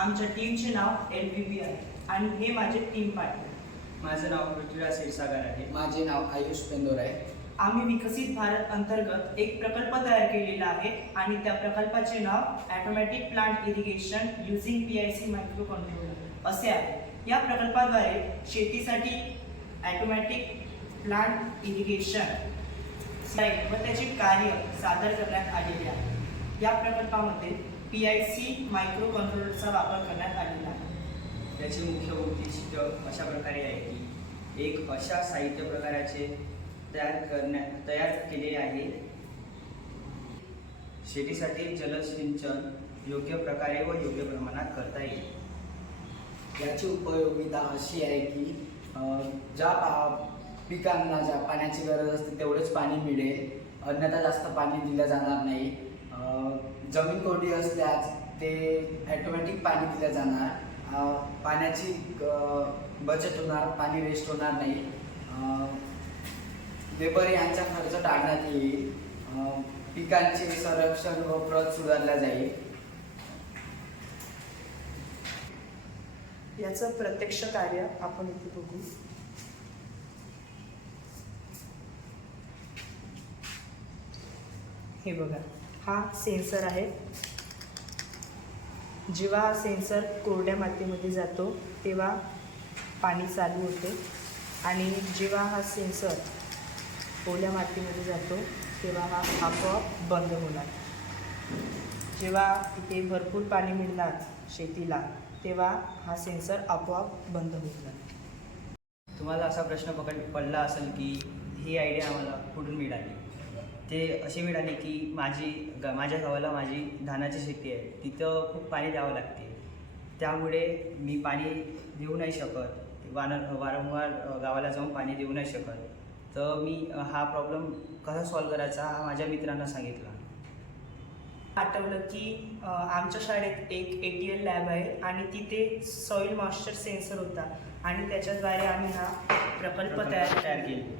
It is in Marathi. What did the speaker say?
आमच्या टीमचे नाव LVB आहे आणि हे माझे टीम पार्टनर। माझं नाव पृथ्वीराज क्षीरसागर आहे। माझे नाव आयुष पेंदोर आहे। आम्ही विकसित भारत अंतर्गत एक प्रकल्प तयार केलेला आहे आणि त्या प्रकल्पाचे नाव automatic plant irrigation using PIC micro controller असे आहे। या प्रकल्पाद्वारे शेतीसाठी ऑटोमॅटिक प्लांट इरिगेशन व त्याचे कार्य सादर करण्यात आलेले आहे। या प्रकल्पामध्ये PIC मायक्रो कंट्रोलरचा वापर करण्यात आलेला आहे। याचे मुख्य उद्दिष्ट अशा प्रकारे आहे की एक अशा साहित्य प्रकाराचे तयार केले आहे शेतीसाठी जलसिंचन योग्य प्रकारे व योग्य प्रमाणात करता येईल। याची उपयोगिता अशी आहे की ज्या पिकांना ज्या पाण्याची गरज असते तेवढेच पाणी मिळेल, अन्यथा जास्त पाणी दिलं जाणार नाही। जमीन कोरडी असल्यास ते ऑटोमॅटिक पाणी दिलं जाणार, पाण्याची बचत होणार, पाणी वेस्ट होणार नाही, लेबर यांचा खर्च टाळण्यात येईल, पिकांचे संरक्षण व प्रत सुधारला जाईल। याचं प्रत्यक्ष कार्य आपण इथे बघू। हे बघा, हा सेन्सर आहे। जेव्हा हा सेन्सर कोरड्या मातीमध्ये जातो तेव्हा पाणी चालू होते आणि जेव्हा हा सेन्सर ओल्या मातीमध्ये जातो तेव्हा हा आपोआप बंद होणार। जेव्हा इथे भरपूर पाणी मिळणार शेतीला तेव्हा हा सेन्सर आपोआप बंद होणार। तुम्हाला असा प्रश्न पडला असेल की ही आयडिया आम्हाला कुठून मिळाली? ते अशी मिळाली की माझ्या गावाला माझी धानाची शेती आहे, तिथं खूप पाणी द्यावं लागते, त्यामुळे मी पाणी देऊ नाही शकत, वारंवार गावाला जाऊन पाणी देऊ नाही शकत। तर मी हा प्रॉब्लेम कसा सॉल्व्ह करायचा हा माझ्या मित्रांना सांगितला। आठवलं की आमच्या शाळेत एक ATL लॅब आहे आणि तिथे सॉईल मॉइश्चर सेन्सर होता आणि त्याच्याद्वारे आम्ही हा प्रकल्प तयार केला।